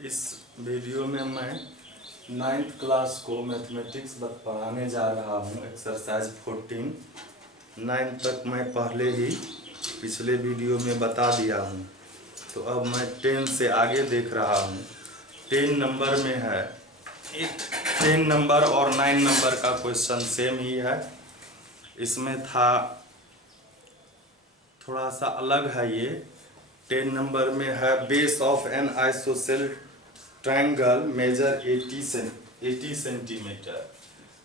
इस वीडियो में मैं 9th क्लास को मैथमेटिक्स पढ़ाने जा रहा हूँ। एक्सरसाइज 14 9 तक मैं पहले ही पिछले वीडियो में बता दिया हूँ। तो अब मैं 10 से आगे देख रहा हूँ। 10 नंबर में है, एक 10 नंबर और 9 नंबर का क्वेश्चन सेम ही है। इसमें था थोड़ा सा अलग है। ये 10 नंबर में है base of an isosceles triangle measure 80 centimetre.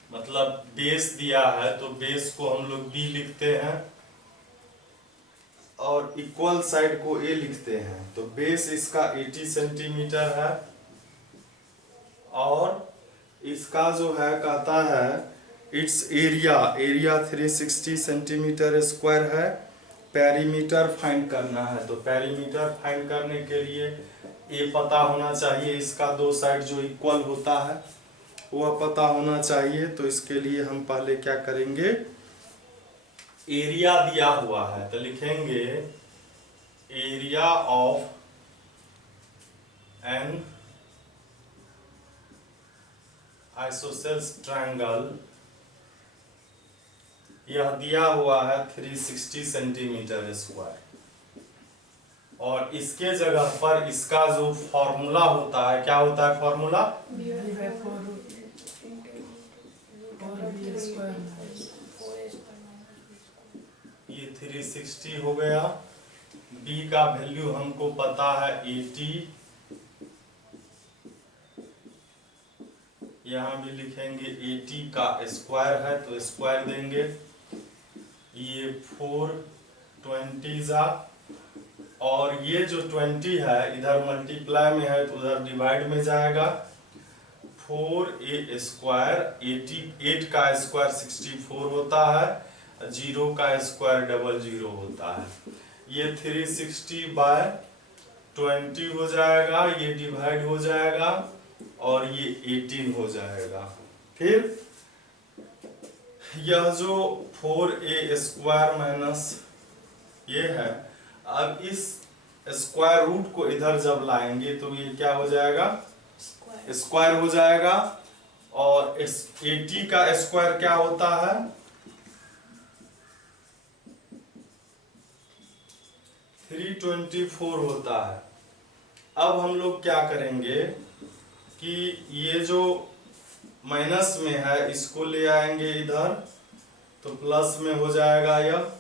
मतलब बेस दिया है तो बेस को हम लोग बी लिखते हैं और इक्वल साइड को ए लिखते हैं। तो बेस इसका 80 सेंटीमीटर है और इसका जो है कहता है इट्स एरिया 360 सेंटीमीटर स्क्वायर है। पेरीमीटर फाइंड करना है। तो पेरीमीटर फाइंड करने के लिए ए पता होना चाहिए, इसका दो साइड जो इक्वल होता है वह पता होना चाहिए। तो इसके लिए हम पहले क्या करेंगे, एरिया दिया हुआ है तो लिखेंगे area of N isosceles triangle, यह दिया हुआ है 360 सेंटीमीटर स्क्वायर। और इसके जगह पर इसका जो फॉर्मूला होता है, क्या होता है फॉर्मूला, ये 360 हो गया। b का वैल्यू हमको पता है 80, यहाँ भी लिखेंगे 80 का स्क्वायर है तो स्क्वायर देंगे। ये 420 जा, और ये जो 20 है इधर मल्टीप्लाई में है तो उधर डिवाइड में जाएगा। 4a स्क्वायर 88 का स्क्वायर 64 होता है, 0 का स्क्वायर 00 होता है। ये 360 बाय 20 हो जाएगा, ये डिवाइड हो जाएगा और ये 18 हो जाएगा। फिर यह जो 4a स्क्वायर माइनस ये है, अब इस स्क्वायर रूट को इधर जब लाएंगे तो ये क्या हो जाएगा, स्क्वायर हो जाएगा। और 80 का स्क्वायर क्या होता है, 324 होता है। अब हम लोग क्या करेंगे कि ये जो माइनस में है इसको ले आएंगे इधर तो प्लस में हो जाएगा यह,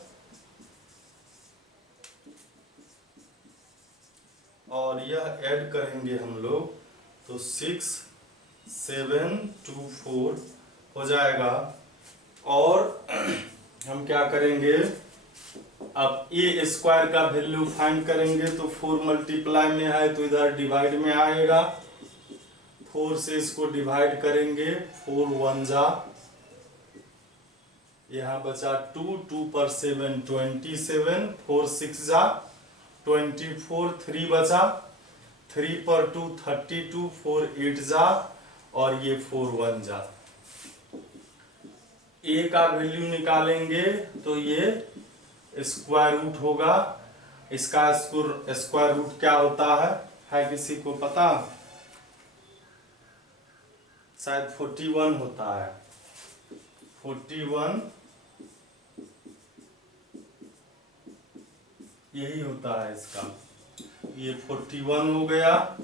और यह ऐड करेंगे हम लोग तो 6724 हो जाएगा। और हम क्या करेंगे, अब ए स्क्वायर का वैल्यू फाइंड करेंगे तो 4 मल्टीप्लाई में है तो इधर डिवाइड में आएगा। 4 से इसको डिवाइड करेंगे, 4 1 जा, यहाँ बचा 2, 2 पर 7 27, 4 6 जा 24, 3 बचा, 3 पर 2 32, 4 8 जा और ये 4 1 जा। ए का वैल्यू निकालेंगे तो ये स्क्वायर रूट होगा। इसका स्क्वायर रूट क्या होता है किसी को पता, शायद 41 होता है। 41 यही होता है इसका, ये 41 हो गया।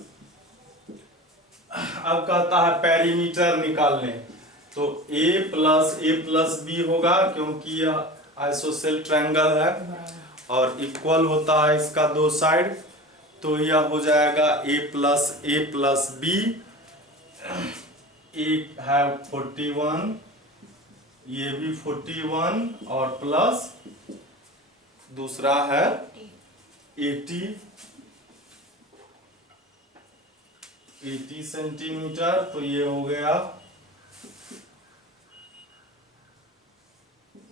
अब कहता है पेरीमीटर निकालने, तो a प्लस बी होगा क्योंकि यह आइसोसेल ट्रायंगल है और इक्वल होता है इसका दो साइड। तो यह हो जाएगा a प्लस बी। एक है 41, ये भी 41 और प्लस दूसरा है 80 सेंटीमीटर। तो ये हो गया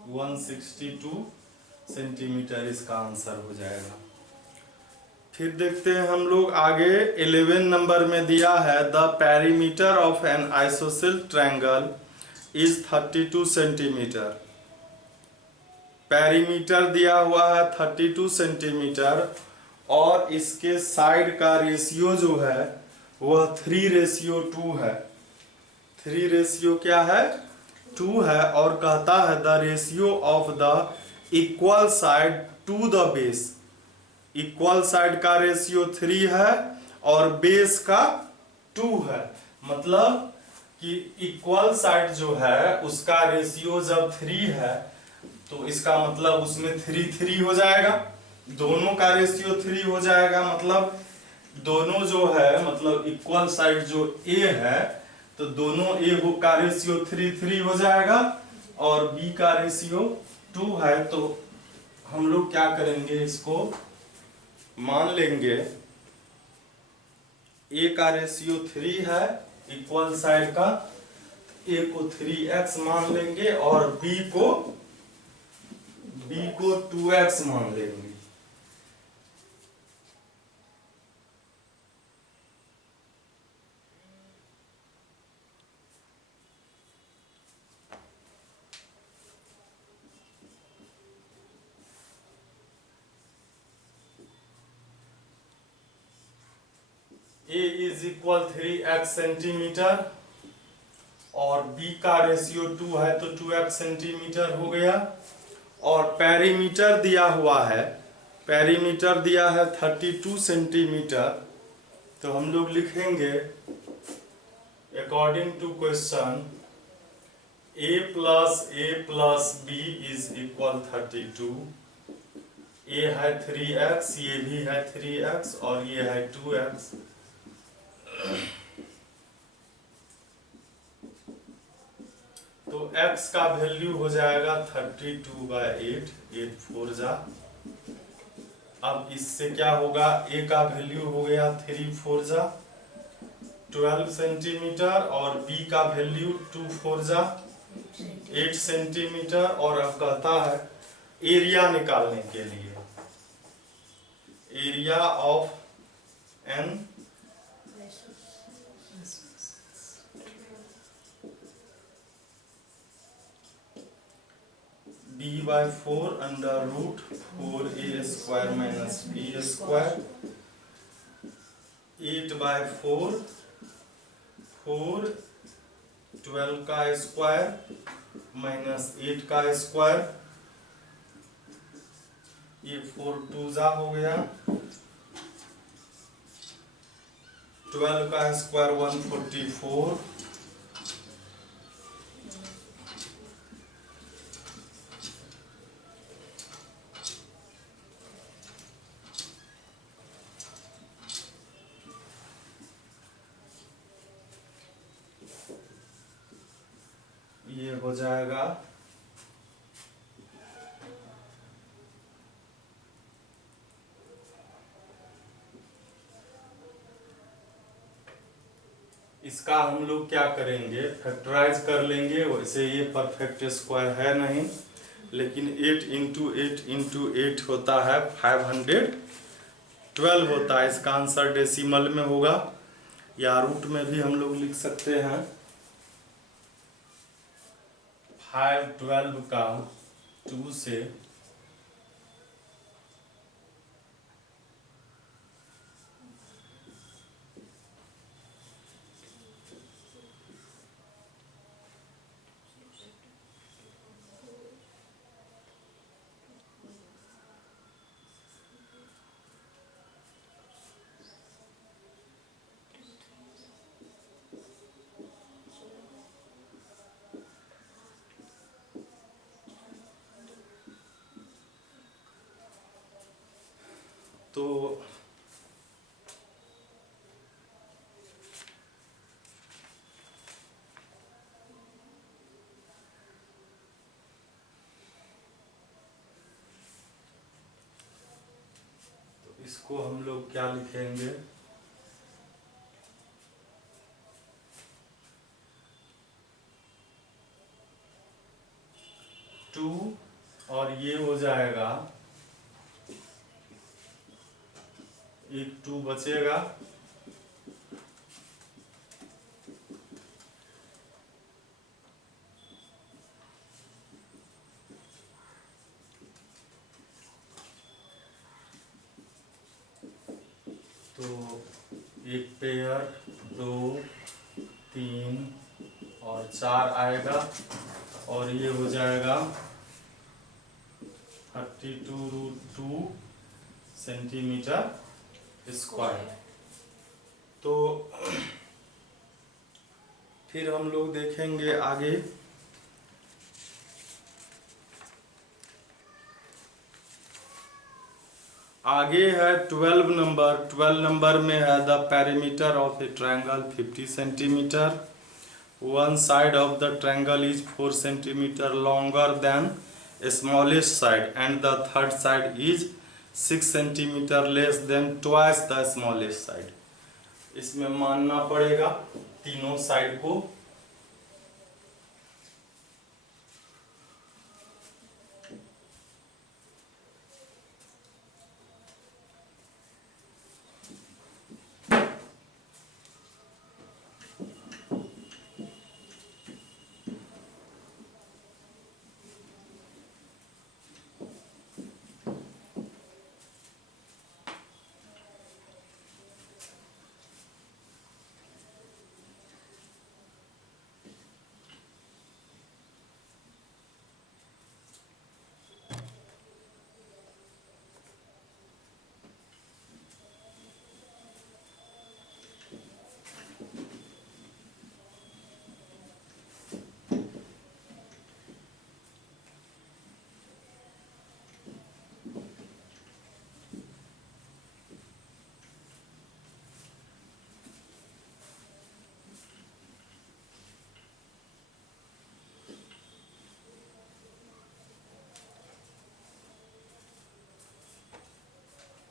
162 सेंटीमीटर, इसका आंसर हो जाएगा। फिर देखते हैं हम लोग आगे। 11 नंबर में दिया है the perimeter of an isosceles triangle is 32 centimetre. Perimeter दिया हुआ है 32 सेंटीमीटर और इसके साइड का रेशियो जो है वह 3:2 है। 3 क्या है? 2 है। और कहता है the ratio of the equal side to the base. Equal side का रेशियो 3 है और बेस का 2 है। मतलब कि इक्वल साइड जो है उसका रेशियो जब 3 है तो इसका मतलब उसमें 3 हो जाएगा। दोनों का रेशियो 3 हो जाएगा, मतलब दोनों जो है, मतलब इक्वल साइड जो ए है तो दोनों ए का रेशियो 3 हो जाएगा और बी का रेशियो 2 है। तो हम लोग क्या करेंगे, इसको मान लेंगे ए का रेशियो 3 है इक्वल साइड का, ए को 3x मान लेंगे और बी को 2x मान लेंगे। A is equal 3x centimetre और B का रेशियो 2 है तो 2x सेंटीमीटर हो गया। और पेरीमीटर दिया हुआ है, पेरीमीटर दिया है 32 सेंटीमीटर। तो हम लोग लिखेंगे according to question a plus b is equal 32। a है 3x, ये भी है 3x और ये है 2x। तो x का वैल्यू हो जाएगा 32/8, 8 4 जा। अब इससे क्या होगा, a का वैल्यू हो गया 3 4 जा 12 सेंटीमीटर और b का वैल्यू 2 4 जा 8 सेंटीमीटर। और अब कहता है एरिया निकालने के लिए, area of n b/4 under root 4a² minus b²। 8/4 4 12 का स्क्वायर माइनस 8 का स्क्वायर, ये 4 2 जा हो गया। 12 का स्क्वायर 144, ये हो जाएगा इसका हम लोग क्या करेंगे, फैक्टराइज कर लेंगे। वैसे ये परफेक्ट स्क्वायर है नहीं, लेकिन 8 इंटू 8 इंटू 8 होता है 512 होता है। इसका आंसर डेसिमल में होगा या रूट में भी हम लोग लिख सकते हैं। 512 का 2 से तो इसको हम लोग क्या लिखेंगे, 2 और ये हो जाएगा, एक 2 बचेगा, तो एक पेयर, 2, 3 और 4 आएगा और ये हो जाएगा 32√2 सेंटीमीटर स्क्वायर। तो फिर हम लोग देखेंगे आगे। आगे है 12 नंबर। 12 नंबर में है the perimeter of a triangle 50 centimetre. One side of the triangle is 4 centimetre longer than smallest side and the third side is 6 centimetre less than twice the smallest side. इसमें मानना पड़ेगा तीनों side को।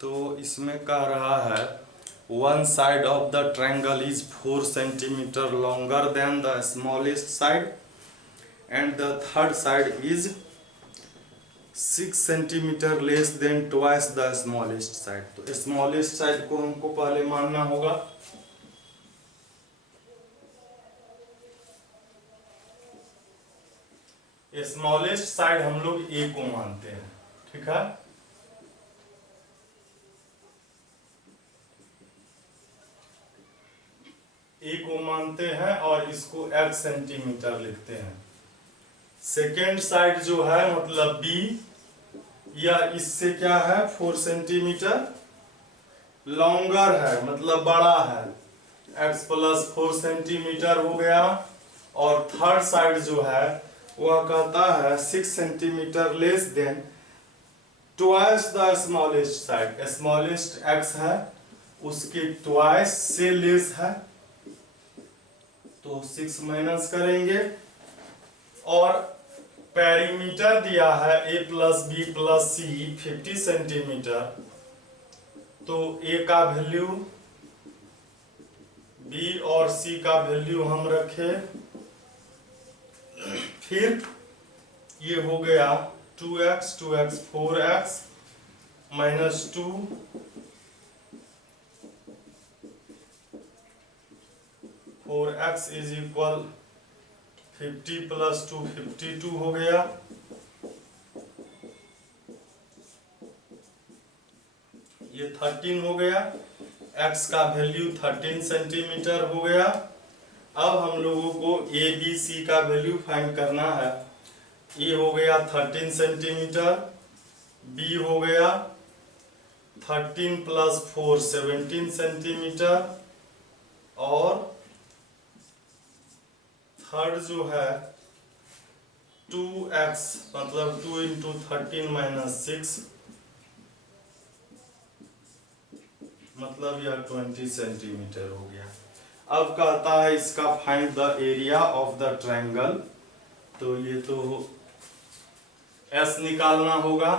तो इसमें कह रहा है one side of the triangle is 4 centimetre longer than the smallest side and the third side is 6 centimetre less than twice the smallest side. तो स्मॉलेस्ट साइड को हमको पहले मानना होगा। स्मॉलेस्ट साइड हम लोग ए को मानते हैं, ठीक है। ए को मानते हैं और इसको x सेंटीमीटर लिखते हैं। सेकेंड साइड जो है मतलब बी, या इससे क्या है 4 सेंटीमीटर लॉन्गर है, मतलब बड़ा है, x + 4 सेंटीमीटर हो गया। और थर्ड साइड जो है वह कहता है 6 centimetre less than twice the smallest side. Smallest x है उसके ट्वाइस से लेस है, तो 6 माइनस करेंगे। और पेरीमीटर दिया है a + b + c 50 सेंटीमीटर, तो a का वैल्यू, b और c का वैल्यू हम रखे। फिर ये हो गया 2x 4x -2 4x is equal 50 + 2 52 हो गया। ये 13 हो गया, x का वैल्यू 13 सेंटीमीटर हो गया। अब हम लोगों को a b c का वैल्यू फाइंड करना है। a हो गया 13 सेंटीमीटर, b हो गया 13 + 4 17 सेंटीमीटर, और थर्ड जो है 2x मतलब 2 × 13 - 6 मतलब यह 20 सेंटीमीटर हो गया। अब कहता है इसका find the area of the triangle. तो ये तो S निकालना होगा,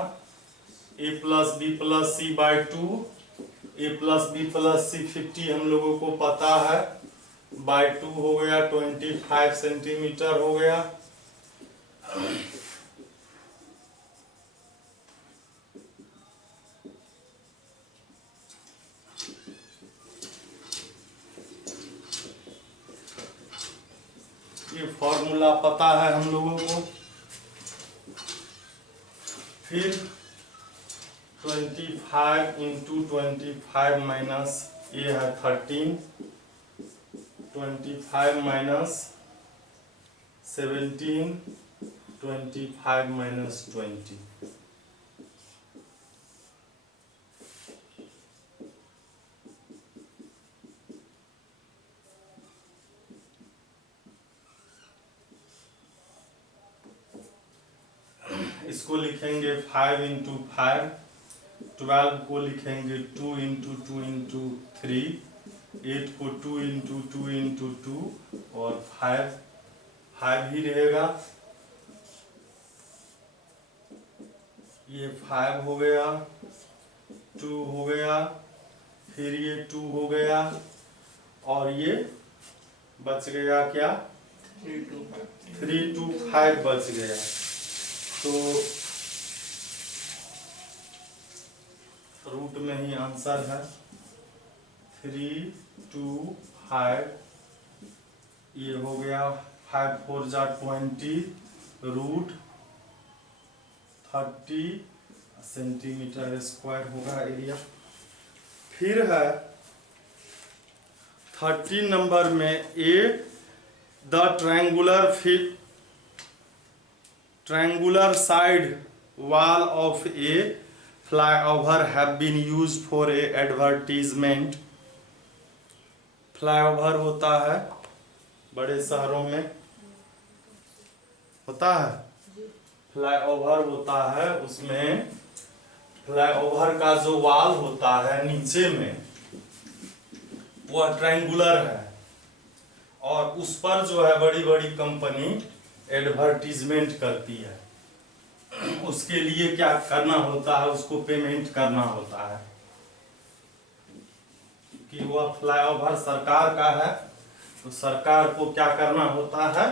a + b + c / 2, a + b + c 50 हम लोगों को पता है, /2 हो गया 25 सेंटीमीटर हो गया। ये फॉर्मूला पता है हम लोगों को। फिर 25 × 25 - ये है 13, 25 माइनस 17, 25 माइनस 20। इसको लिखेंगे 5 इंटू 5, 12 को लिखेंगे 2 इंटू 2 इंटू 3, 8 को 2 इंटू 2 इंटू 2 और 5 ही रहेगा। ये 5 हो गया, 2 हो गया, फिर ये 2 हो गया और ये बच गया क्या, 3 2 5 बच गया। तो रूट में ही आंसर है 3 2 5। ये हो गया 5 4 जा 20, रूट 30 सेंटीमीटर स्क्वायर होगा एरिया। फिर है 13 नंबर में ए the triangular side wall of a flyover have been used for a advertisement। Flyover होता है बड़े शहरों में, होता है फ्लाईओवर होता है, उसमें फ्लाईओवर का जो वॉल होता है नीचे में वह ट्रायंगुलर है और उस पर जो है बड़ी बड़ी कंपनी एडवर्टीजमेंट करती है। उसके लिए क्या करना होता है, उसको पेमेंट करना होता है कि वह फ्लाईओवर सरकार का है, तो सरकार को क्या करना होता है,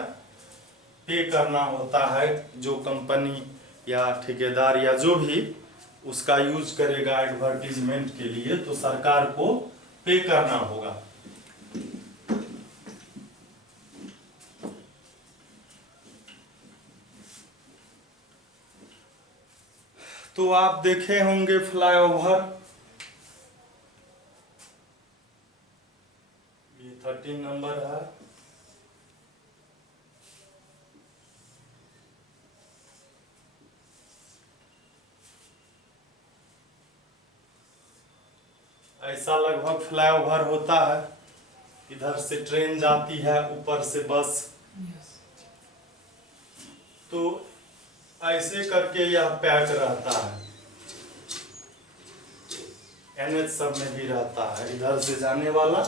पे करना होता है। जो कंपनी या ठेकेदार या जो भी उसका यूज करेगा एडवर्टीजमेंट के लिए, तो सरकार को पे करना होगा। तो आप देखे होंगे फ्लाईओवर, ये 13 नंबर है। ऐसा लगभग फ्लाईओवर होता है, इधर से ट्रेन जाती है, ऊपर से बस। तो ऐसे करके यह पैक रहता है, एनएच सब में भी रहता है, इधर से जाने वाला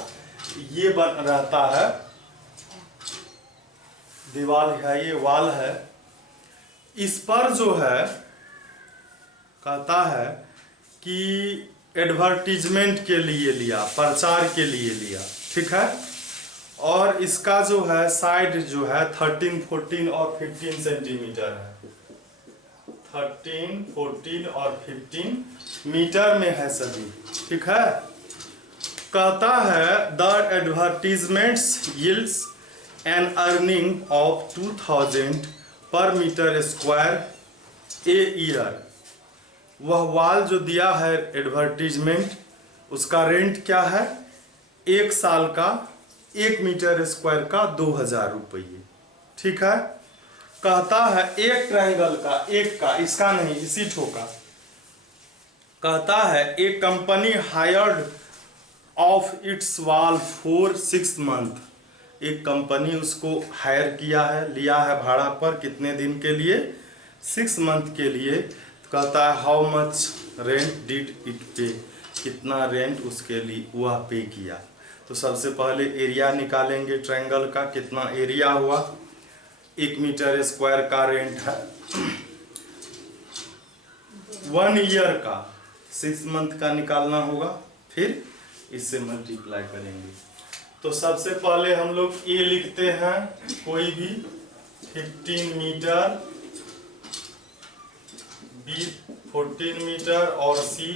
ये बन रहता है, दीवार है, ये वॉल है। इस पर जो है कहता है कि एडवर्टीजमेंट के लिए लिया, प्रचार के लिए लिया, ठीक है। और इसका जो है साइड जो है 13, 14 और 15 सेंटीमीटर है, 13, 14 और 15 मीटर में है सभी, ठीक है। कहता है the advertisements yields an earning of 2000 per metre square a year. वह वाल जो दिया है एडवर्टीजमेंट, उसका रेंट क्या है, 1 साल का 1 मीटर स्क्वायर का 2000 रुपये, ठीक है। कहता है एक ट्रायंगल का, एक का, इसका नहीं, इसी ठोका। कहता है एक company hired of its wall for 6 month. एक कंपनी उसको हायर किया है, लिया है भाड़ा पर, कितने दिन के लिए, 6 मंथ के लिए। तो कहता है how much rent did it पे, कितना रेंट उसके लिए वह पे किया। तो सबसे पहले एरिया निकालेंगे ट्रायंगल का, कितना एरिया हुआ, 1 मीटर स्क्वायर का रेंट है, 1 ईयर का, 6 मंथ का निकालना होगा, फिर इससे मल्टीप्लाई करेंगे। तो सबसे पहले हम लोग ए लिखते हैं, कोई भी 15 मीटर, बी 14 मीटर और सी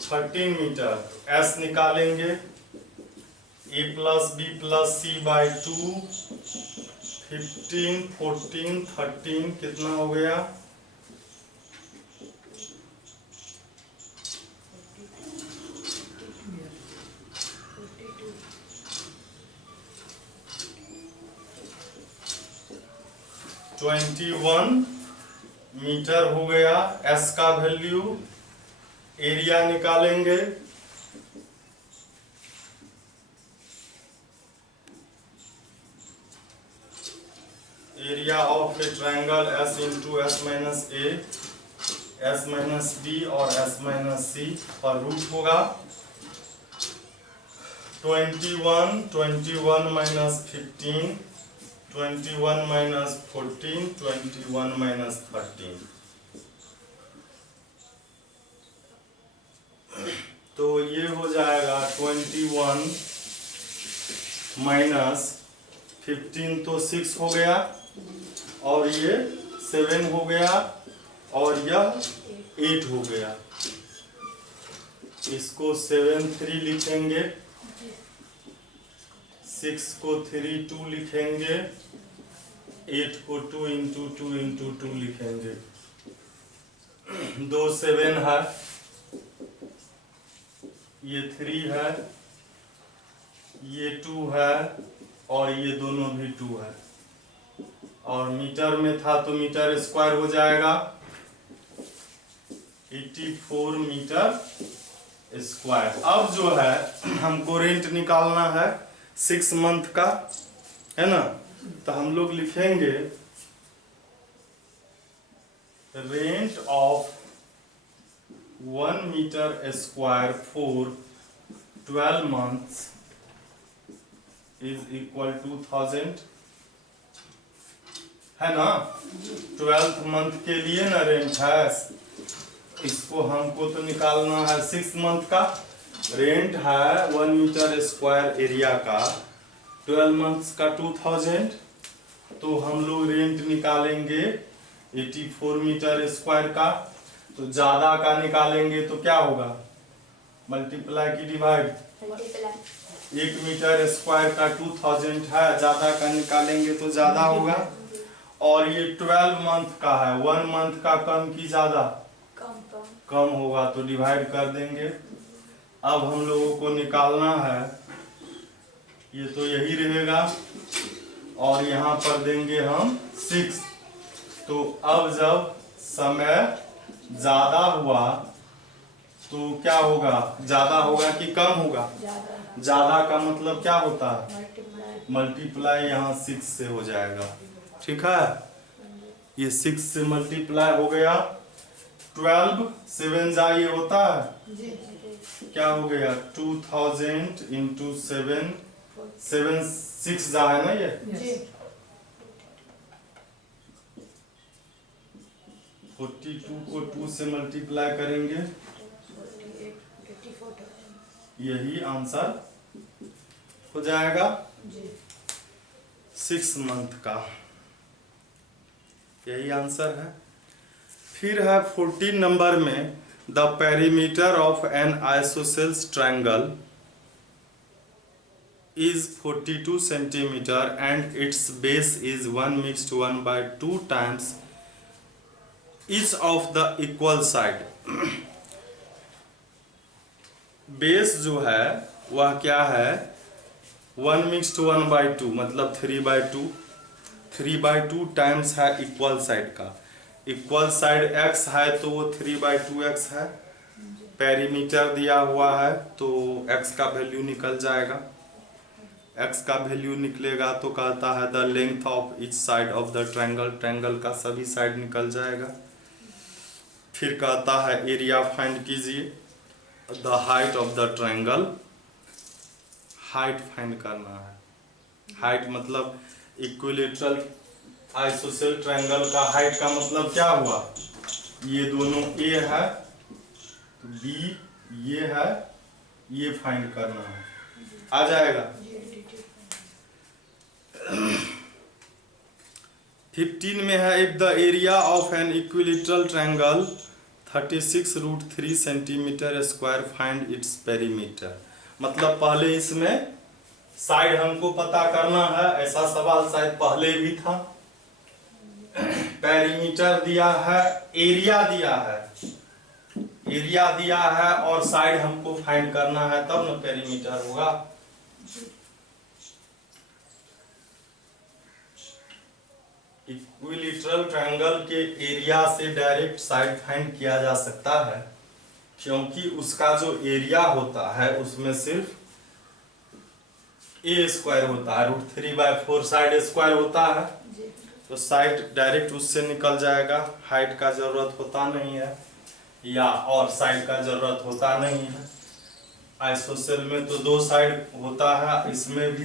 13 मीटर। एस निकालेंगे, A plus B plus C by 2, 15, 14, 13 कितना हो गया, 40 21 मीटर हो गया। एस का वैल्यू, एरिया निकालेंगे। Area of a triangle S into S minus A, S minus B और एस माइनस सी पर रूट होगा। 21, 21 माइनस 15, 21 माइनस 14, 21 माइनस 13। तो ये हो जाएगा 21 माइनस 15 तो 6 हो गया, और ये 7 हो गया, और यह 8 हो गया। इसको 7 3 लिखेंगे, 6 को 3 2 लिखेंगे, 8 को 2 इंटू 2 इंटू 2 लिखेंगे। 2 7 है, ये 3 है, ये 2 है, और ये दोनों भी 2 है। और मीटर में था तो मीटर स्क्वायर हो जाएगा 84 मीटर स्क्वायर। अब जो है हमको रेंट निकालना है 6 मंथ का, है ना। तो हम लोग लिखेंगे rent of 1 metre square for 12 months is equal to 1000, है ना। 12th मंथ के लिए ना रेंट है, इसको हमको तो निकालना है 6 मंथ का। रेंट है 1 मीटर स्क्वायर एरिया का, 12 मंथ्स का 2000। तो हम लोग रेंट निकालेंगे 84 मीटर स्क्वायर का। तो ज्यादा का निकालेंगे तो क्या होगा, मल्टीप्लाई की डिवाइड। 1 मीटर स्क्वायर का 2000 है, ज्यादा का निकालेंगे तो ज्यादा होगा। और ये 12 मंथ का है, 1 मंथ का कम की ज्यादा, कम होगा तो डिवाइड कर देंगे। अब हम लोगों को निकालना है, ये तो यही रहेगा, और यहाँ पर देंगे हम 6। तो अब जब समय ज्यादा हुआ तो क्या होगा, ज्यादा होगा कि कम होगा? ज्यादा का मतलब क्या होता है, मल्टीप्लाई यहाँ 6 से हो जाएगा। ठीक है, ये 6 से मल्टीप्लाई हो गया। 12 7 जा ये होता है, क्या हो गया 2000 इंटू 7, 7 6 जा है ना ये। 42 को 2 से मल्टीप्लाई करेंगे, यही आंसर हो जाएगा 6 मंथ का, यही आंसर है। फिर है 14 नंबर में, the perimeter of N isosceles triangle is 42 centimeter and its base is 1:1/2 times each of the equal side। Base जो है वह क्या है, 1:1/2 मतलब 3/2, 3/2 टाइम्स है इक्वल साइड का। इक्वल साइड x है तो वो 3/2x है। पेरीमीटर दिया हुआ है तो x का वैल्यू निकल जाएगा। x का वैल्यू निकलेगा तो कहता है the length of each side of the triangle, triangle का सभी साइड निकल जाएगा। फिर कहता है एरिया फाइंड कीजिए, the height of the triangle, height find करना है। हाइट मतलब इक्विलेटरल आइसोसेल ट्रायंगल का हाइट का मतलब क्या हुआ, ये दोनों A है तो B ये है, ये फाइंड करना है, आ जाएगा। 15 में है, if the area of an equilateral triangle 36√3 centimetre square find its perimeter. मतलब पहले इसमें साइड हमको पता करना है, ऐसा सवाल शायद पहले भी था। पेरीमीटर दिया है, एरिया दिया है, एरिया दिया है और साइड हमको फाइंड करना है, तब ना पेरीमीटर होगा। इक्विलैटरल ट्रायंगल के एरिया से डायरेक्ट साइड फाइंड किया जा सकता है, क्योंकि उसका जो एरिया होता है उसमें सिर्फ ए स्क्वायर होता है, √3/4 साइड स्क्वायर होता है, तो साइड डायरेक्ट उससे निकल जाएगा। हाइट का जरूरत होता नहीं है या और साइड का जरूरत होता नहीं है। आइसोसेल में तो 2 साइड होता है, इसमें भी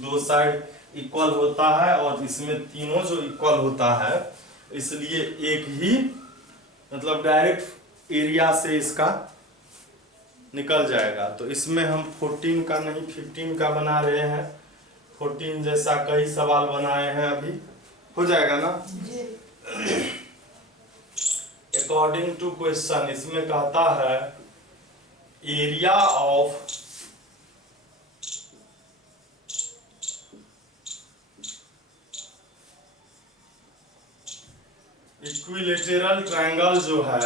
2 साइड इक्वल होता है और इसमें तीनों जो इक्वल होता है, इसलिए एक ही मतलब डायरेक्ट एरिया से इसका निकल जाएगा। तो इसमें हम 14 का नहीं 15 का बना रहे हैं। 14 जैसा कई सवाल बनाए हैं, अभी हो जाएगा ना। अकॉर्डिंग टू क्वेश्चन इसमें कहता है एरिया ऑफ इक्विलैटरल ट्रायंगल जो है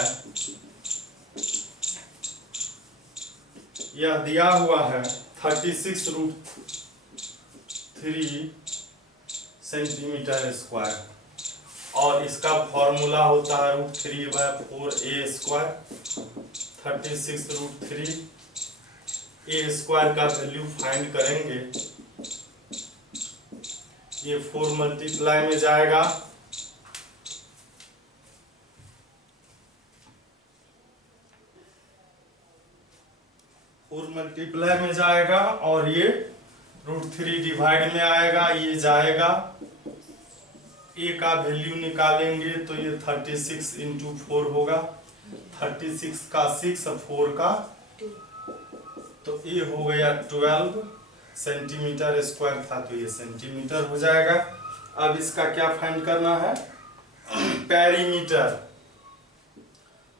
यह दिया हुआ है 36√3 सेंटीमीटर स्क्वायर, और इसका फॉर्मूला होता है √3/4a²। 36√3 ए स्क्वायर का वैल्यू फाइंड करेंगे, ये 4 मल्टीप्लाई में जाएगा, मल्टीप्लाई में जाएगा और ये √3 डिवाइड में आएगा, ये जाएगा। ए का वैल्यू निकालेंगे तो ये 36 × 4 होगा, 36 का 6 4 का, तो ये हो गया 12 सेंटीमीटर स्क्वायर था, तो ये सेंटीमीटर हो जाएगा। अब इसका क्या फाइंड करना है, पेरीमीटर।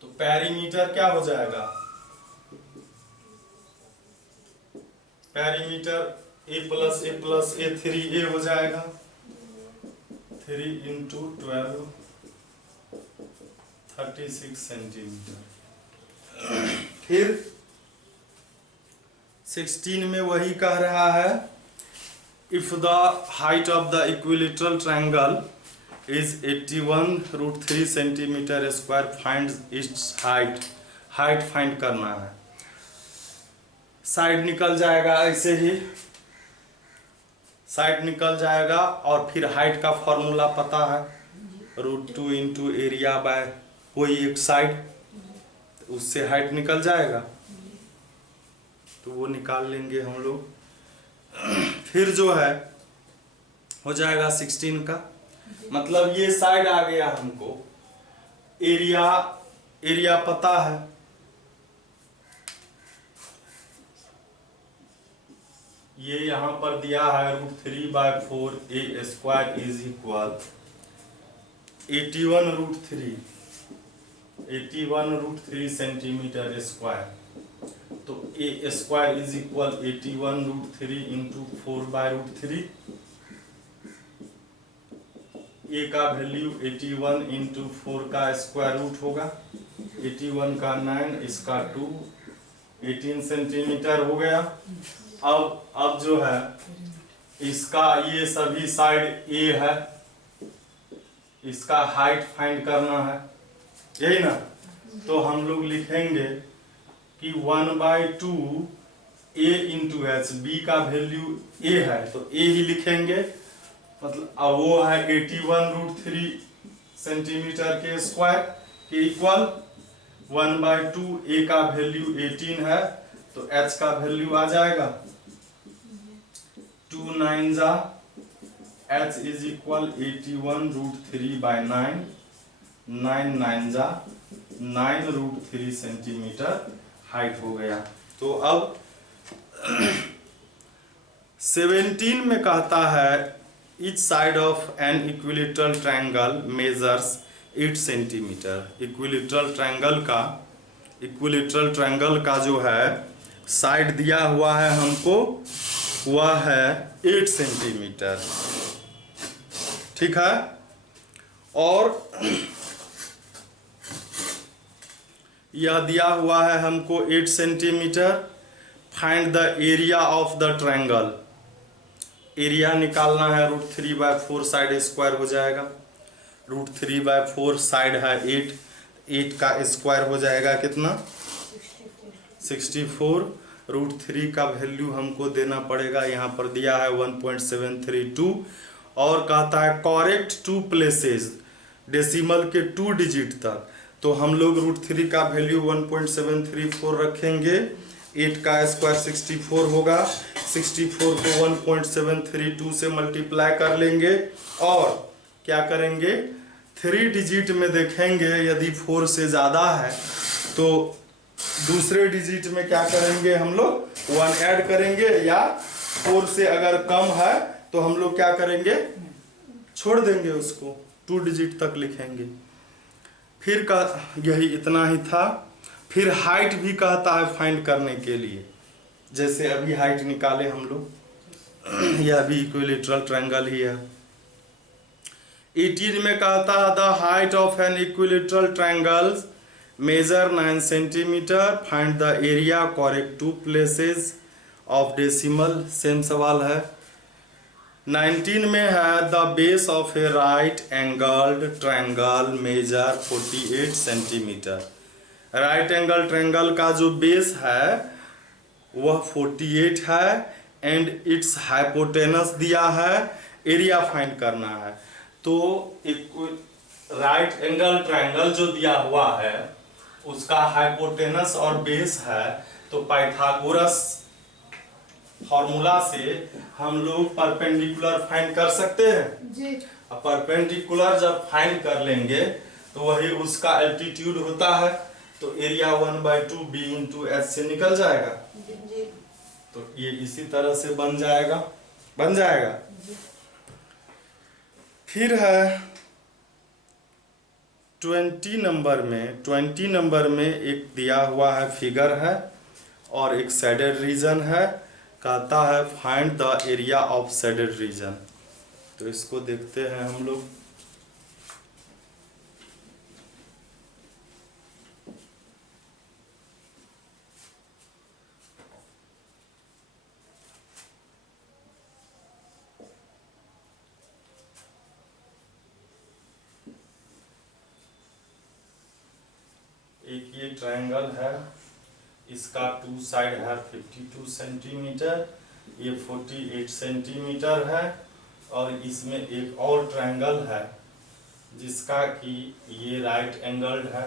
तो पेरीमीटर क्या हो जाएगा, पेरीमीटर a+a+a 3a हो जाएगा, 3 × 12 36 सेंटीमीटर। फिर 16 में वही कह रहा है, if the height of the equilateral triangle is 81√3 centimetre square, find its height. Height find करना है। साइड निकल जाएगा, ऐसे ही साइड निकल जाएगा, और फिर हाइट का फॉर्मूला पता है, √2 × एरिया बाय कोई एक साइड, उससे हाइट निकल जाएगा, तो वो निकाल लेंगे हम लोग। फिर जो है हो जाएगा 16 का, मतलब ये साइड आ गया, हमको एरिया पता है, ये यहाँ पर दिया है √3/4a² is equal 81√3 centimetre square. तो a² इज इक्वल 81√3 × 4/√3। a का वैल्यू 81 × 4 का स्क्वायर रूट होगा, 81 का 9, इसका 2, 18 सेंटीमीटर हो गया। अब जो है इसका ये सभी साइड a है, इसका हाइट फाइंड करना है, यही ना। तो हम लोग लिखेंगे कि 1/2 a × h, b का वैल्यू a है तो a ही लिखेंगे, मतलब अब वो है 81√3 सेंटीमीटर के स्क्वायर के इक्वल 1/2 a का वैल्यू 18 है, तो h का वैल्यू आ जाएगा 2 9 जा, h इज इक्वल 81√3/9, 9 9 जा 9√3 सेंटीमीटर हाइट हो गया। तो अब 17 में कहता है each side of an equilateral triangle measures 8 centimetre. Equilateral triangle का जो है साइड दिया हुआ है हमको, वह है 8 सेंटीमीटर, ठीक है। और यह दिया हुआ है हमको 8 centimetre. Find the area of the triangle. Area निकालना है, √3/4 साइड स्क्वायर हो जाएगा, √3/4 साइड है 8, 8 का स्क्वायर हो जाएगा कितना 64। √3 का वैल्यू हमको देना पड़ेगा, यहाँ पर दिया है 1.732 और कहता है करेक्ट 2 प्लेसेस डेसिमल के 2 डिजिट तक। तो हम लोग √3 का वैल्यू 1.734 रखेंगे, 8 का स्क्वायर 64 होगा, 64 को 1.732 से मल्टीप्लाई कर लेंगे और क्या करेंगे 3 डिजिट में देखेंगे, यदि 4 से ज़्यादा है तो दूसरे डिजिट में क्या करेंगे हम लोग 1 ऐड करेंगे, या 4 से अगर कम है तो हम लोग क्या करेंगे छोड़ देंगे, उसको 2 डिजिट तक लिखेंगे। फिर का यही इतना ही था। फिर हाइट भी कहता है फाइंड करने के लिए, जैसे अभी हाइट निकाले हम लोग, यह भी इक्विलेटरल ट्रायंगल ही है। 18 में कहता है the height of an equilateral triangle measure 9 centimetre, find the area correct 2 places of decimal. Same सवाल है। 19 में है the base of a right angled triangle measure 48 centimetre. Right angle triangle का जो बेस है वह 48 है एंड इट्स हाइपोटेनस दिया है, एरिया फाइंड करना है। तो राइट एंगल ट्रायंगल जो दिया हुआ है उसका हाइपोटेनस और बेस है, तो पाइथागोरस फॉर्मूला से हम लोग परपेंडिकुलर फाइंड कर सकते हैं जी। अब परपेंडिकुलर जब फाइंड कर लेंगे तो वही उसका एल्टीट्यूड होता है, तो एरिया 1/2 b × h से निकल जाएगा जी। तो ये इसी तरह से बन जाएगा जी। फिर है 20 नंबर में एक दिया हुआ है फिगर है और एक शेडेड रीजन है, कहता है find the area of shaded region. तो इसको देखते हैं हम लोग। एक ये ट्रायंगल है, इसका 2 साइड है 52 सेंटीमीटर, ये 48 सेंटीमीटर है, और इसमें एक और ट्रायंगल है जिसका कि ये राइट एंगल्ड है।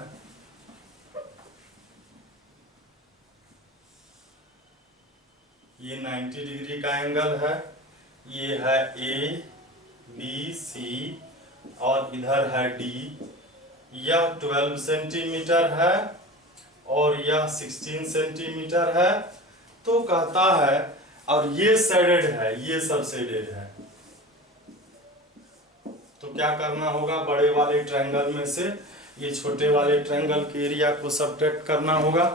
ये 90 डिग्री का एंगल है, ये है ABC और इधर है D। यह 12 सेंटीमीटर है और यह 16 सेंटीमीटर है। तो कहता है, और ये शेडेड है, ये सब शेडेड है, तो क्या करना होगा बड़े वाले ट्रायंगल में से ये छोटे वाले ट्रायंगल के एरिया को सब्ट्रैक्ट करना होगा।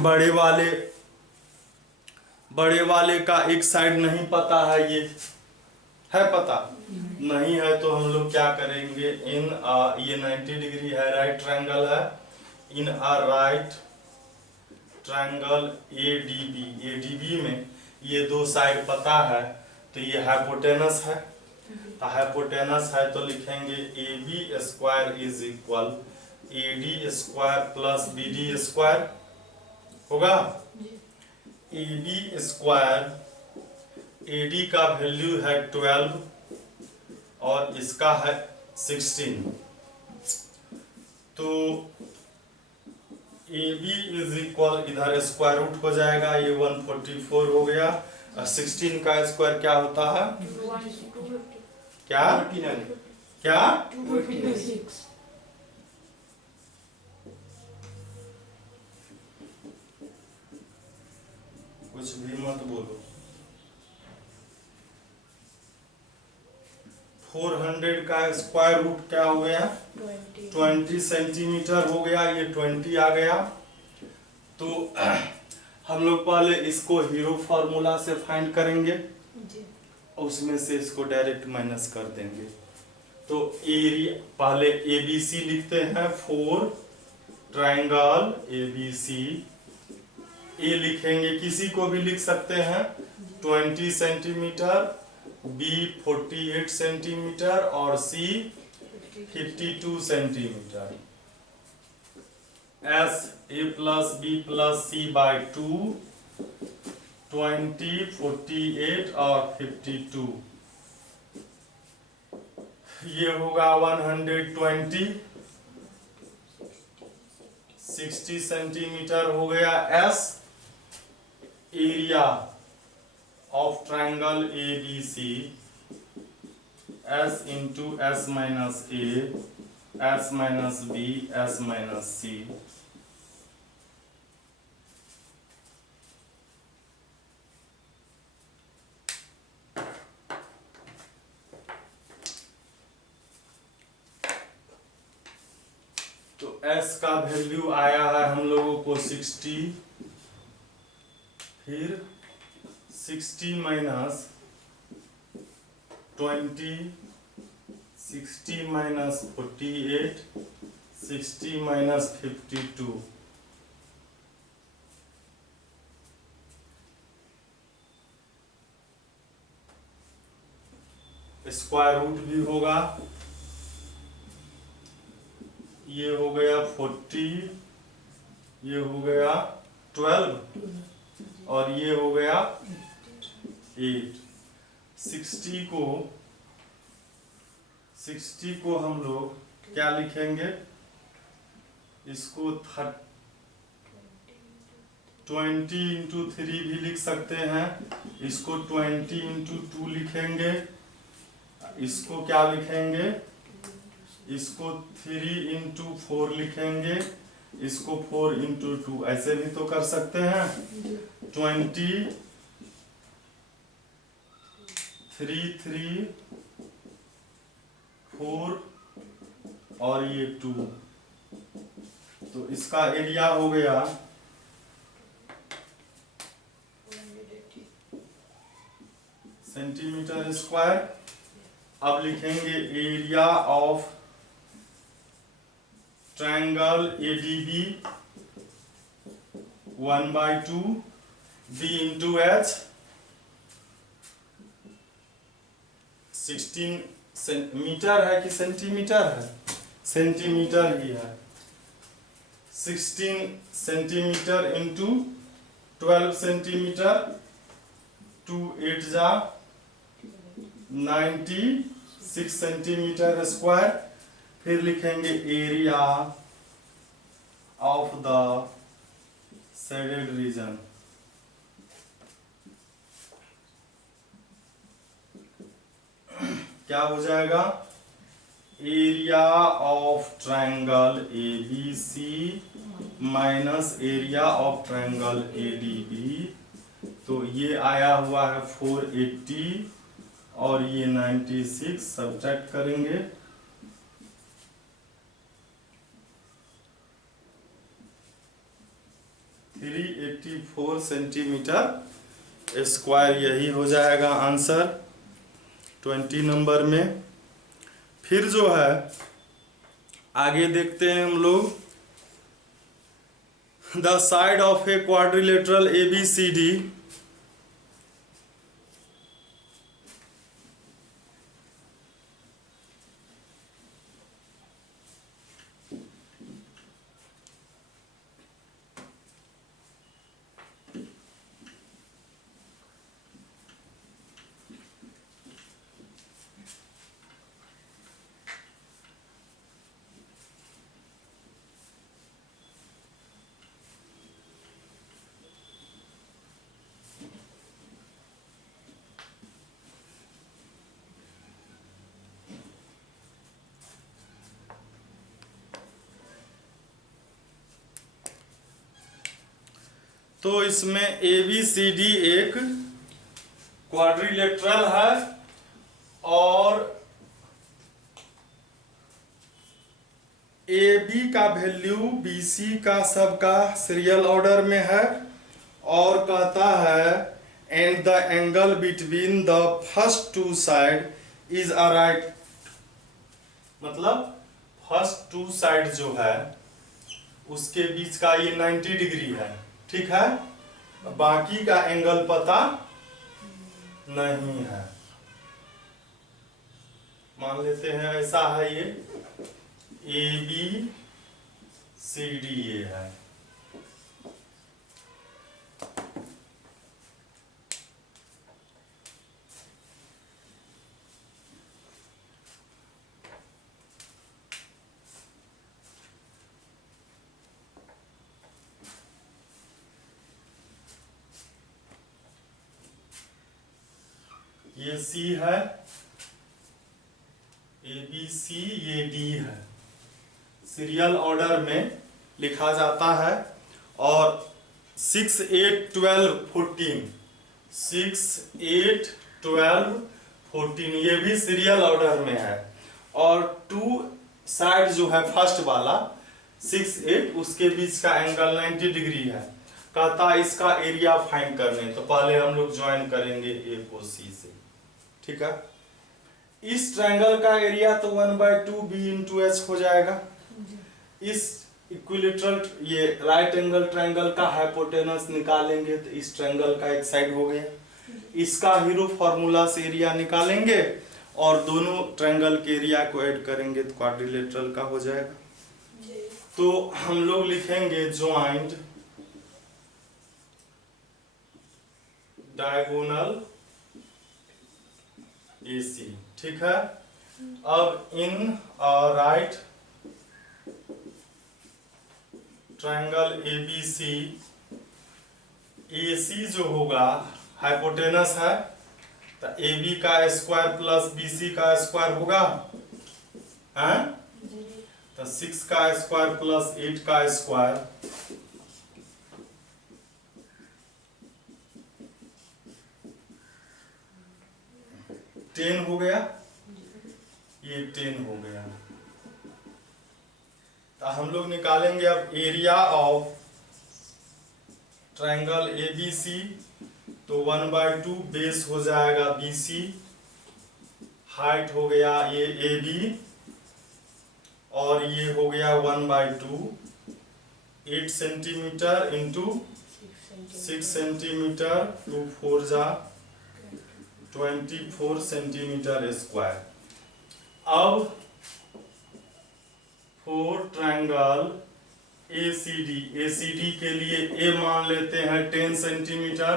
बड़े वाले का एक साइड नहीं पता है, ये है पता नहीं है, तो हम लोग क्या करेंगे ये 90 डिग्री है, राइट ट्रायंगल है, इन अ राइट ट्रायंगल ADB में ये 2 साइड पता है, तो ये हाइपोटेनस है, तो लिखेंगे AB² is equal AD² + BD² होगा। AB², AD का वैल्यू है 12 और इसका है 16, तो AB इज इक्वल इधर स्क्वायर रूट हो जाएगा, ये 144 हो गया, और 16 का स्क्वायर क्या होता है, क्या 256। कुछ भी मत बोलो। 400 का स्क्वायर रूट क्या हो गया 20 सेंटीमीटर हो गया, ये 20 आ गया। तो हम लोग पहले इसको हीरो फार्मूला से फाइंड करेंगे जी। उसमें से इसको डायरेक्ट माइनस कर देंगे। तो एरिया पहले ABC लिखते हैं, 4 ट्रायंगल ABC, ए लिखेंगे, किसी को भी लिख सकते हैं 20 सेंटीमीटर, B 48 सेंटीमीटर और C 52 centimetre. S A plus B plus C by 2 20 48 और 52, ये होगा 120 60 सेंटीमीटर हो गया। S area of triangle A B C, S into S minus A, S minus B, S minus C. तो S का value आया है हम लोगों को 60, फिर 60 minus 20, 60 minus 48, 60 minus 52, square root भी होगा। ये हो गया 40, ये हो गया 12 और ये हो गया 8। 60 को हम लोग क्या लिखेंगे, इसको 20 इंटू 3 भी लिख सकते हैं, इसको 20 इंटू 2 लिखेंगे, इसको क्या लिखेंगे, इसको 3 इंटू 4 लिखेंगे, इसको 4 इंटू 2, ऐसे भी तो कर सकते हैं। 20 3 3 4 और ये 2, तो इसका एरिया हो गया सेंटीमीटर स्क्वायर। अब लिखेंगे area of triangle ADB 1/2 B into H, 16 metre है कि सेंटीमीटर है, सेंटीमीटर ही है। 16 सेंटीमीटर इंटू 12 सेंटीमीटर, 2 8 जा 96 सेंटीमीटर स्क्वायर। फिर लिखेंगे area of the shaded region, क्या हो जाएगा, area of triangle ABC minus area of triangle ADB। तो ये आया हुआ है 480 और ये 96, सब्ट्रैक्ट करेंगे। 384 सेंटीमीटर स्क्वायर, यही हो जाएगा आंसर 20 नंबर में। फिर जो है आगे देखते हैं हम लोग, the side of a quadrilateral ABCD तो इसमें ABCD एक क्वाड्रिलेटरल है और AB का वैल्यू BC का सबका सीरियल ऑर्डर में है, और कहता है and the angle between the first two side is a right, मतलब फर्स्ट टू साइड जो है उसके बीच का ये 90 डिग्री है, ठीक है, बाकी का एंगल पता नहीं है। मान लेते हैं ऐसा है, ये ABCD है। ये C है, ABC, ये D है। सीरियल ऑर्डर में लिखा जाता है। और 6, 8, 12, 14, 6, 8, 12, 14 ये भी सीरियल ऑर्डर में है। और 2 साइड जो है फर्स्ट वाला 6, 8 उसके बीच का एंगल 90 डिग्री है। कहता है इसका एरिया फाइंड करने, तो पहले हम लोग ज्वाइन करेंगे ए को सी से। ठीक है, इस ट्रायंगल का एरिया तो 1/2 b इंटू एच हो जाएगा। इस इक्विलेटरल ये राइट एंगल ट्रायंगल का हाइपोटेनस निकालेंगे तो इस ट्रायंगल का एक साइड हो गया। इसका हीरो फॉर्मूला से एरिया निकालेंगे और दोनों ट्रायंगल के एरिया को ऐड करेंगे तो क्वाड्रिलेटरल का हो जाएगा। तो हम लोग लिखेंगे ज्वाइंट डायगोनल AC। ठीक है, अब in right triangle ABC, AC जो होगा हाइपोटेनस है तो AB का स्क्वायर प्लस BC का स्क्वायर होगा, हैं? तो 6 का स्क्वायर प्लस 8 का स्क्वायर, टेन हो गया, ये 10 हो गया। तो हम लोग निकालेंगे अब एरिया ऑफ ट्रायंगल ABC। तो 1/2 बेस हो जाएगा BC, हाइट हो गया ये AB और ये हो गया 1/2, 8 सेंटीमीटर इंटू 6 सेंटीमीटर, 2 4 जा 24 सेंटीमीटर स्क्वायर। अब फोर ट्रायंगल ACD के लिए A मान लेते हैं 10 सेंटीमीटर,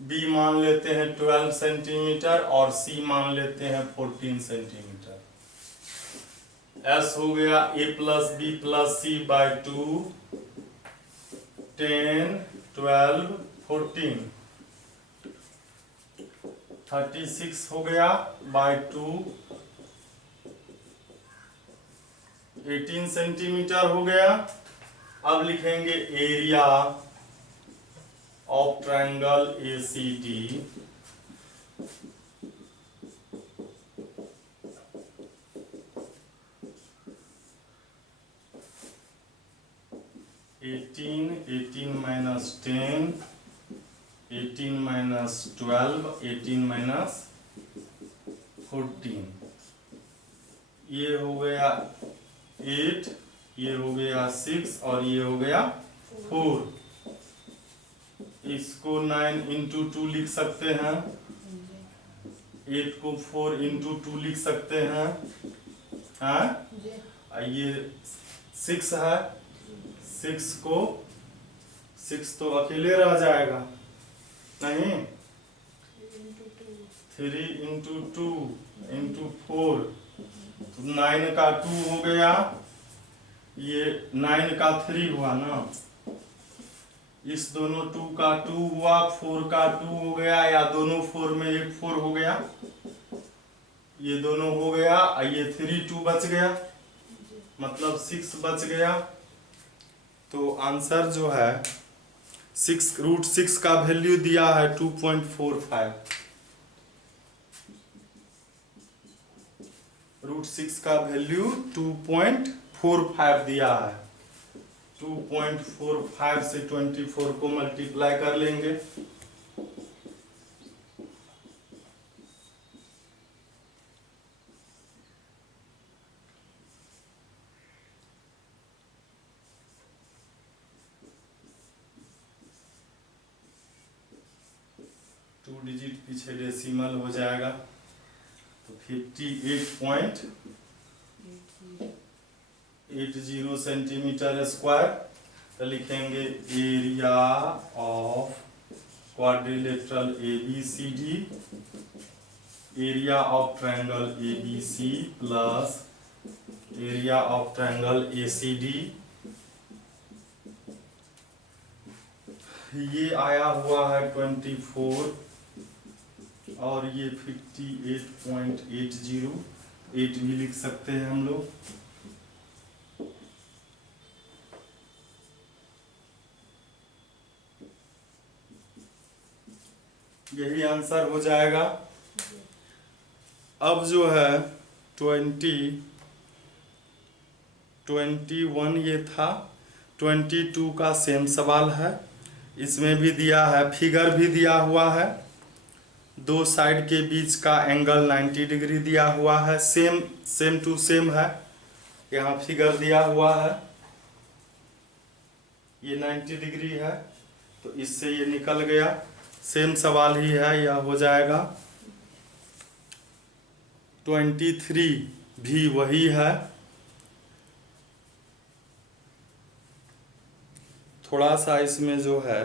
B मान लेते हैं 12 सेंटीमीटर और C मान लेते हैं 14 सेंटीमीटर। S हो गया A plus B plus C by 2, 10, 12, 14, 36 हो गया बाई 2, 18 सेंटीमीटर हो गया। अब लिखेंगे area of triangle ACD। Eighteen minus 10, 18 minus 12, 18 minus 14, ये हो गया 8, ये हो गया 6 और ये हो गया 4। इसको 9 इंटू 2 लिख सकते हैं, 8 को 4 इंटू 2 लिख सकते हैं, हाँ? ये 6 है, 6 तो अकेले रह जाएगा नहीं, 3 इंटू 2 इंटू 4 तो 9 का 2 हो गया, ये 9 का 3 हुआ ना, इस दोनों 2 का 2 हुआ, 4 का 2 हो गया, या दोनों 4 में एक 4 हो गया, ये दोनों हो गया, ये 3 2 बच गया, मतलब 6 बच गया। तो आंसर जो है 6√6 का वैल्यू दिया है 2.45, √6 का वैल्यू 2.45 दिया है। 2.45 से 24 को मल्टीप्लाई कर लेंगे, टू डिजिट पीछे डेसिमल हो जाएगा, तो 58.80 सेंटीमीटर स्क्वायर। तो लिखेंगे area of quadrilateral ABCD, area of triangle ABC plus area of triangle ACD। ये आया हुआ है 24 और ये 58.80, 8 भी लिख सकते हैं हम लोग। यही आंसर हो जाएगा। अब जो है 21 ये था, 22 का सेम सवाल है। इसमें भी दिया है, फिगर भी दिया हुआ है, दो साइड के बीच का एंगल 90 डिग्री दिया हुआ है, सेम टू सेम है। यहाँ फिगर दिया हुआ है, ये 90 डिग्री है, तो इससे ये निकल गया। सेम सवाल ही है, यह हो जाएगा। 23 भी वही है, थोड़ा सा इसमें जो है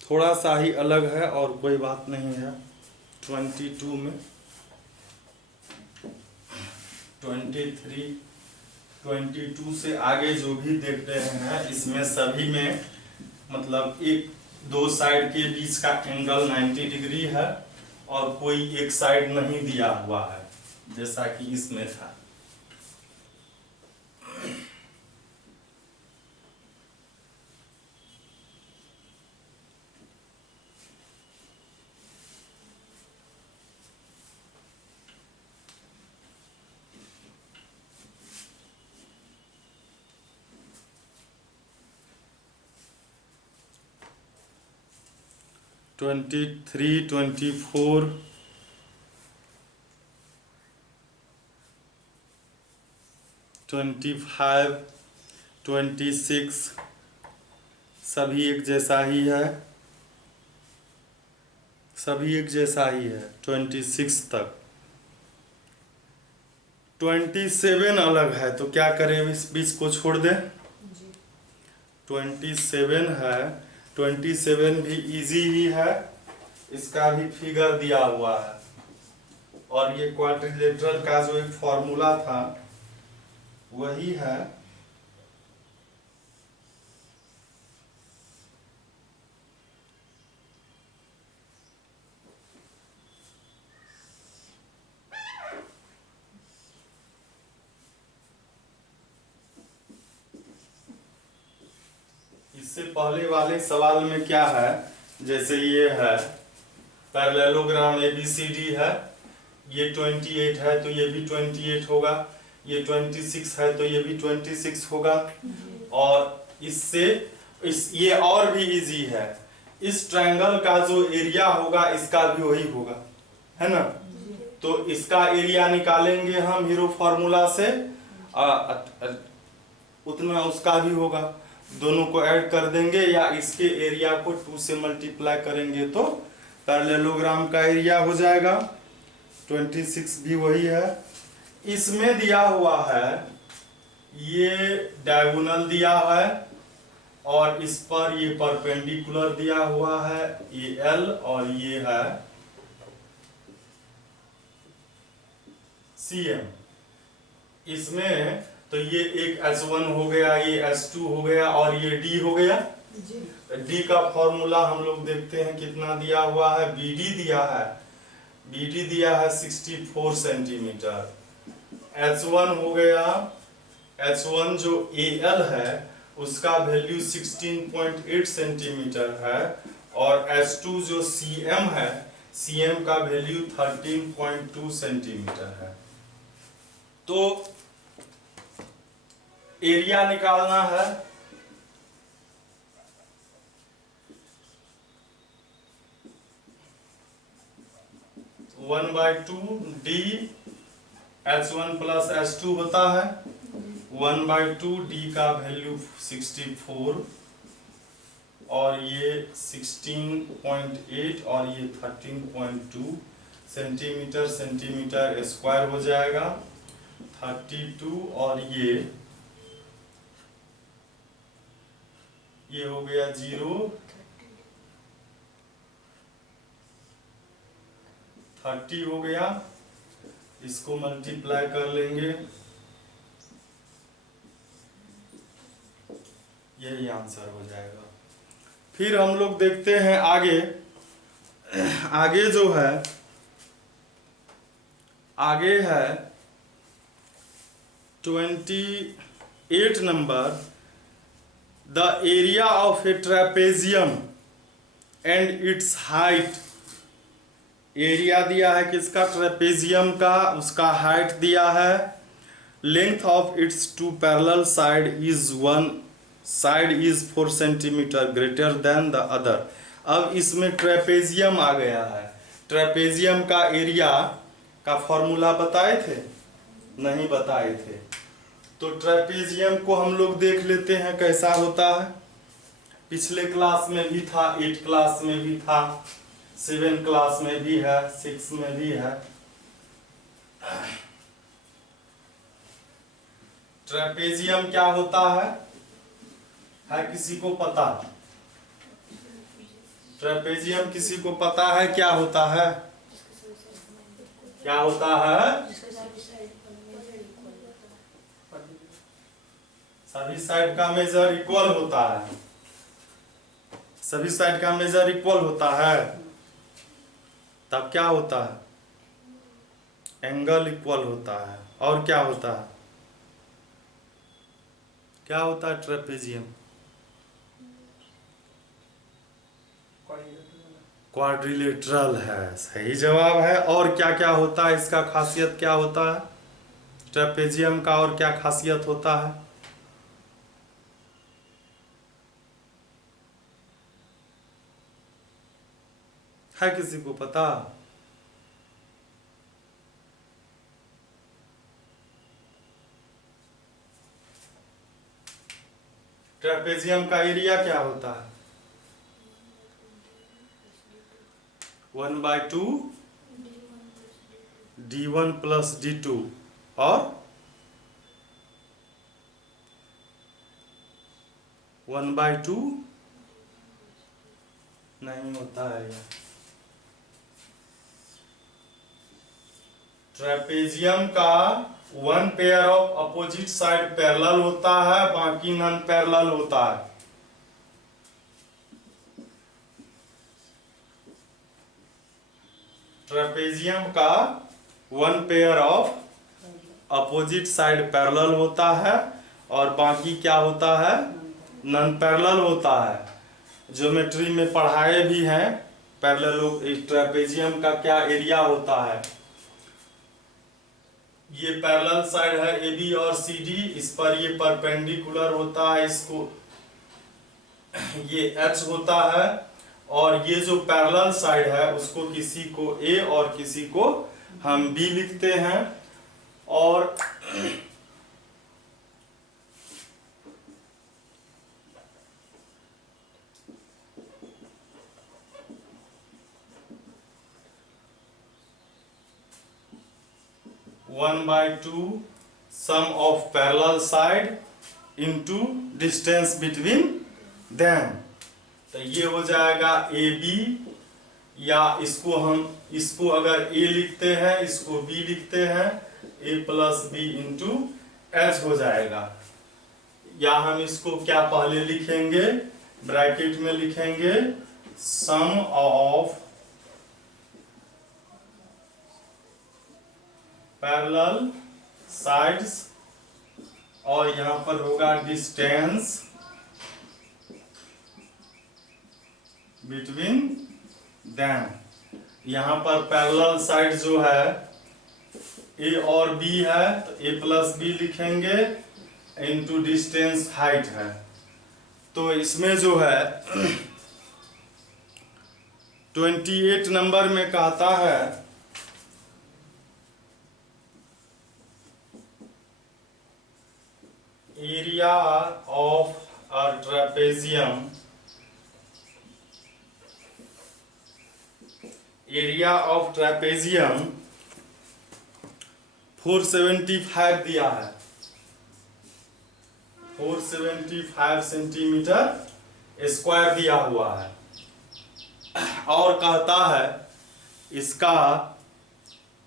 थोड़ा सा ही अलग है और कोई बात नहीं है। 22 में 22 से आगे जो भी देख रहे हैं, इसमें सभी में मतलब एक दो साइड के बीच का एंगल 90 डिग्री है और कोई एक साइड नहीं दिया हुआ है, जैसा कि इसमें था। ट्वेंटी 24 25 26 सभी एक जैसा ही है, सभी एक जैसा ही है 26 तक। 27 अलग है, तो क्या करें, इस बीच को छोड़ दें। 27 है, 27 भी इजी ही है, इसका भी फिगर दिया हुआ है और ये क्वाड्रिलेटरल का जो एक फॉर्मूला था वही है। इससे पहले वाले सवाल में क्या है, जैसे ये है पैरेललोग्राम ABCD है, ये 28 है तो ये भी 28 होगा, ये 26 है तो ये भी 26 होगा। और इससे ये और भी इजी है, इस ट्रायंगल का जो एरिया होगा इसका भी वही होगा, है ना। तो इसका एरिया निकालेंगे हम हीरो फॉर्मूला से, उतना उसका भी होगा, दोनों को ऐड कर देंगे या इसके एरिया को 2 से मल्टीप्लाई करेंगे तो पैरेललोग्राम का एरिया हो जाएगा। 26 भी वही है। इसमें दिया हुआ है, ये डायगोनल दिया है और इस पर ये परपेंडिकुलर दिया हुआ है AL और ये है CM। इसमें तो ये एक H1 हो गया, ये H2 हो गया और ये D हो गया। D का फॉर्मूला हम लोग देखते हैं कितना दिया हुआ है। BD दिया है 64 सेंटीमीटर। H1 हो गया, H1 जो AL है उसका वैल्यू 16.8 सेंटीमीटर है और H2 जो CM है, CM का वैल्यू 13.2 सेंटीमीटर है। तो एरिया निकालना है। One by to D H1 plus H2 होता है 1/2, D का वैल्यू 64 और ये 16.8 और ये 13.2, सेंटीमीटर सेंटीमीटर स्क्वायर हो जाएगा 32 और ये हो गया 0 30 हो गया, इसको मल्टीप्लाई कर लेंगे, यही आंसर हो जाएगा। फिर हम लोग देखते हैं आगे। आगे जो है, आगे है 28 number, the area of a trapezium and its height. एरिया दिया है किसका? ट्रेपेजियम का, उसका हाइट दिया है। Length of its two parallel side is 1 side is 4 centimetre greater than the other. अब इसमें ट्रेपेजियम आ गया है। ट्रेपेजियम का एरिया का फॉर्मूला बताए थे? नहीं बताए थे। तो ट्रेपेजियम को हम लोग देख लेते हैं कैसा होता है। पिछले क्लास में भी था, 8 क्लास में भी था, 7 क्लास में भी है, 6 में भी है। ट्रेपेजियम क्या होता है किसी को पता? ट्रेपेजियम किसी को पता है क्या होता है? क्या होता है? सभी साइड का मेजर इक्वल होता है। सभी साइड का मेजर इक्वल होता है, तब क्या होता है? एंगल इक्वल होता है। और क्या होता है? क्या होता है ट्रेपेजियम? क्वाड्रिलेटरल है, सही जवाब है। और क्या क्या होता है इसका? खासियत क्या होता है ट्रेपेजियम का? और क्या खासियत होता है किसी को पता? ट्रेपेजियम का एरिया क्या होता है? 1/2 d1 प्लस d2 और 1/2 नहीं होता है। ट्रेपेजियम का 1 pair of opposite side parallel होता है, बाकी नॉन पैरेलल होता है। ट्रेपेजियम का 1 pair of opposite side parallel होता है और बाकी क्या होता है? नॉन पैरेलल होता है। ज्योमेट्री में पढ़ाए भी हैं पैरेलल। ट्रेपेजियम का क्या एरिया होता है? ये पैरेलल साइड है AB और CD, इस पर ये परपेंडिकुलर होता है, इसको ये H होता है। और ये जो पैरेलल साइड है उसको किसी को A और किसी को हम B लिखते हैं। और one by two sum of parallel side into distance between them. तो ये हो जाएगा AB, या इसको अगर A लिखते हैं, इसको B लिखते हैं, A plus B into H हो जाएगा। या हम इसको क्या पहले लिखेंगे? ब्रैकेट में लिखेंगे सम ऑफ पैरेलल साइड्स, और यहां पर होगा डिस्टेंस बिटवीन देम। यहां पर पैरेलल साइड जो है A और B है, तो A प्लस B लिखेंगे इनटू डिस्टेंस हाइट है। तो इसमें जो है 28 नंबर में कहता है area of a trapezium, area of trapezium 475 दिया है, 475 सेंटीमीटर स्क्वायर दिया हुआ है। और कहता है इसका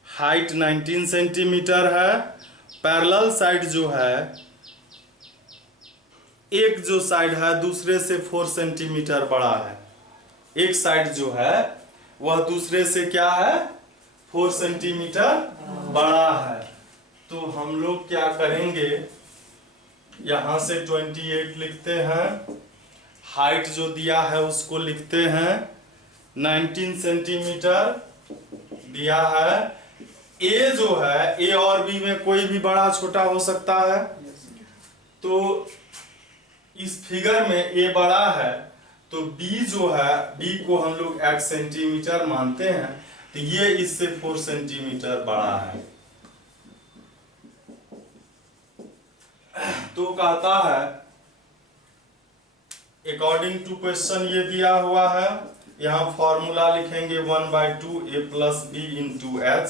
हाइट 19 सेंटीमीटर है। पैरेलल साइड जो है, एक जो साइड है दूसरे से 4 सेंटीमीटर बड़ा है। एक साइड जो है वह दूसरे से क्या है, 4 सेंटीमीटर बड़ा है। तो हम लोग क्या करेंगे, यहां से 28 लिखते हैं, हाइट जो दिया है उसको लिखते हैं 19 सेंटीमीटर दिया है। ए जो है, ए और बी में कोई भी बड़ा छोटा हो सकता है। तो इस फिगर में ए बड़ा है, तो बी जो है, बी को हम लोग 8 सेंटीमीटर मानते हैं, तो ये इससे 4 सेंटीमीटर बड़ा है। तो कहता है अकॉर्डिंग टू क्वेश्चन ये दिया हुआ है, यहाँ फॉर्मूला लिखेंगे 1/2 a plus b into H.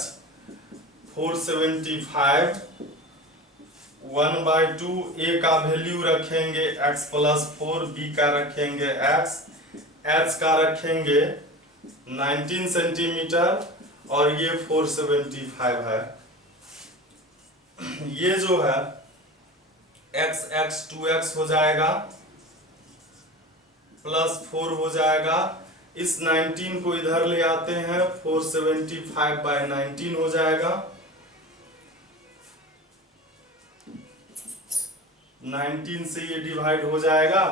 475 1/2 a का वैल्यू रखेंगे x प्लस 4, b का रखेंगे x, h का रखेंगे 19 सेंटीमीटर और ये 475 है। ये जो है x 2x हो जाएगा प्लस 4 हो जाएगा। इस 19 को इधर ले आते हैं, 475/19 हो जाएगा। 19 से ये डिवाइड हो जाएगा,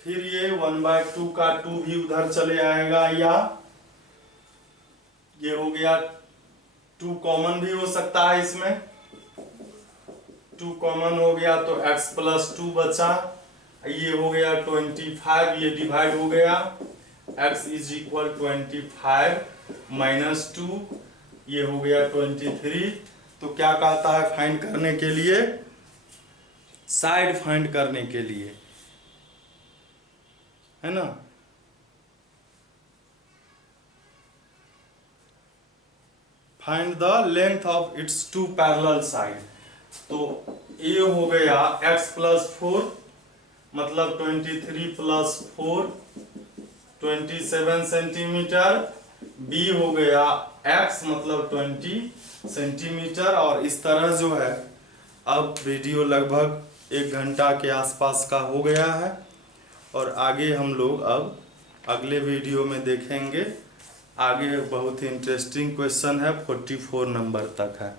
फिर ये 1/2 का 2 भी उधर चले आएगा, या ये हो गया 2 कॉमन भी हो सकता है इसमें, 2 कॉमन हो गया तो x प्लस 2 बचा, ये हो गया 25, ये डिवाइड हो गया, x इज इक्वल 25 माइनस 2, ये हो गया 23। तो क्या कहता है फाइंड करने के लिए, साइड फाइंड करने के लिए, है ना। Find the length of it's 2 parallel side. तो ये हो गया x प्लस 4 मतलब 23 प्लस 4 27 सेंटीमीटर, b हो गया x मतलब 20 सेंटीमीटर। और इस तरह जो है, अब वीडियो लगभग 1 घंटा के आसपास का हो गया है, और आगे हम लोग अब अगले वीडियो में देखेंगे। आगे बहुत ही इंटरेस्टिंग क्वेश्चन है, 44 नंबर तक है।